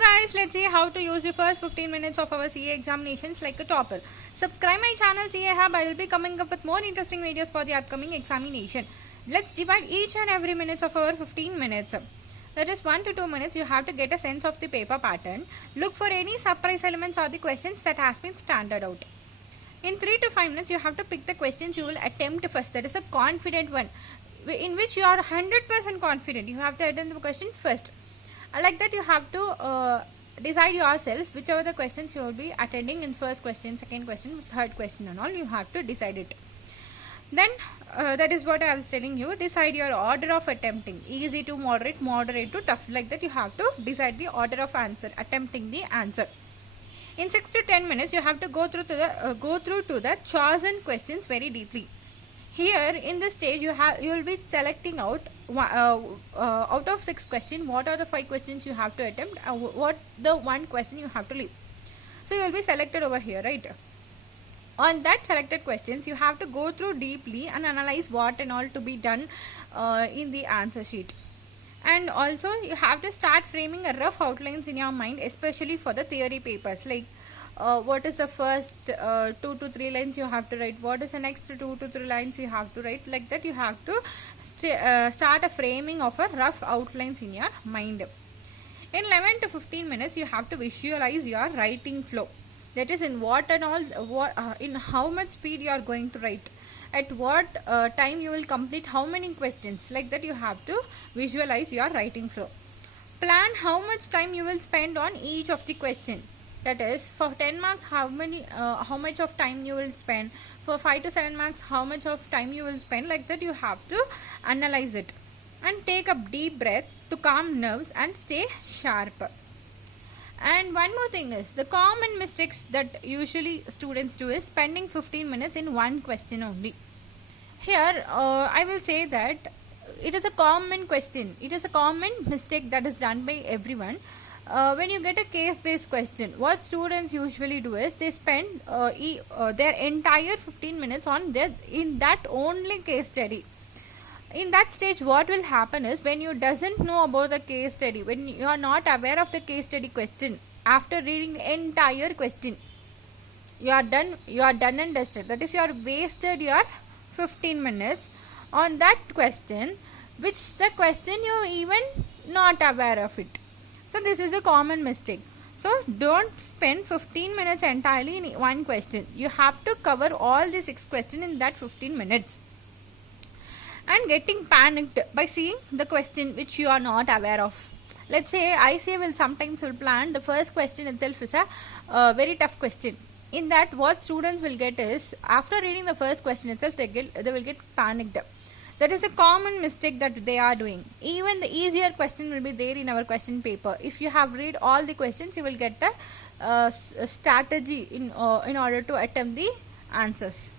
guys, let's see how to use the first 15 minutes of our CA examinations like a topper. Subscribe my channel CA Hub. I will be coming up with more interesting videos for the upcoming examination. Let's divide each and every minute of our 15 minutes. That is 1 to 2 minutes. You have to get a sense of the paper pattern. Look for any surprise elements or the questions that has been standard out. In 3 to 5 minutes, you have to pick the questions you will attempt first. That is a confident one, in which you are 100% confident. You have to attempt the question first. Like that, you have to decide yourself whichever the questions you will be attending in first question, second question, third question and all. You have to decide it. Then that is what I was telling you. Decide your order of attempting. Easy to moderate, moderate to tough. Like that, you have to decide the order of attempting the answer. In 6 to 10 minutes, you have to go through to the chosen questions very deeply. Here in this stage, you will be selecting out of 6 questions, what are the 5 questions you have to attempt, and what the 1 question you have to leave. So you will be selected over here, right? On that selected questions, you have to go through deeply and analyze what and all to be done in the answer sheet. And also you have to start framing a rough outlines in your mind, especially for the theory papers, like what is the first 2 to 3 lines you have to write, what is the next 2 to 3 lines you have to write. Like that, you have to start a framing of a rough outlines in your mind. In 11 to 15 minutes, you have to visualize your writing flow. That is, in what and all, in how much speed you are going to write, at what time you will complete how many questions. Like that, you have to visualize your writing flow. Plan how much time you will spend on each of the question. That is, for 10 marks, how much of time you will spend. For 5 to 7 marks, how much of time you will spend. Like that, you have to analyze it. And take a deep breath to calm nerves and stay sharp. And one more thing is, the common mistakes that usually students do is spending 15 minutes in one question only. Here, I will say that it is a common question. It is a common mistake that is done by everyone. When you get a case-based question, what students usually do is they spend their entire 15 minutes in that only case study. In that stage, what will happen is, when you doesn't know about the case study, when you are not aware of the case study question, after reading the entire question, you are done and dusted. That is, you are wasted your 15 minutes on that question, which the question you even not aware of it. So this is a common mistake. So don't spend 15 minutes entirely in one question. You have to cover all the 6 questions in that 15 minutes. And getting panicked by seeing the question which you are not aware of. Let's say ICA will sometimes plan the first question itself is a very tough question. In that, what students will get is, after reading the first question itself, they will get panicked. That is a common mistake that they are doing. Even the easier question will be there in our question paper. If you have read all the questions, you will get a strategy in order to attempt the answers.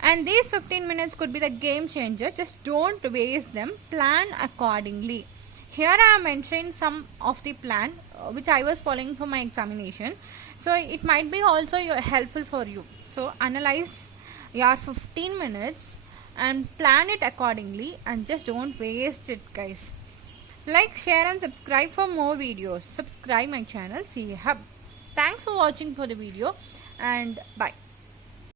And these 15 minutes could be the game changer. Just don't waste them. Plan accordingly. Here I have mentioned some of the plan which I was following for my examination. So it might be also helpful for you. So analyze your 15 minutes and plan it accordingly, and just don't waste it, guys. Like, share and subscribe for more videos. Subscribe my channel CA Hub. Thanks for watching for the video, and bye.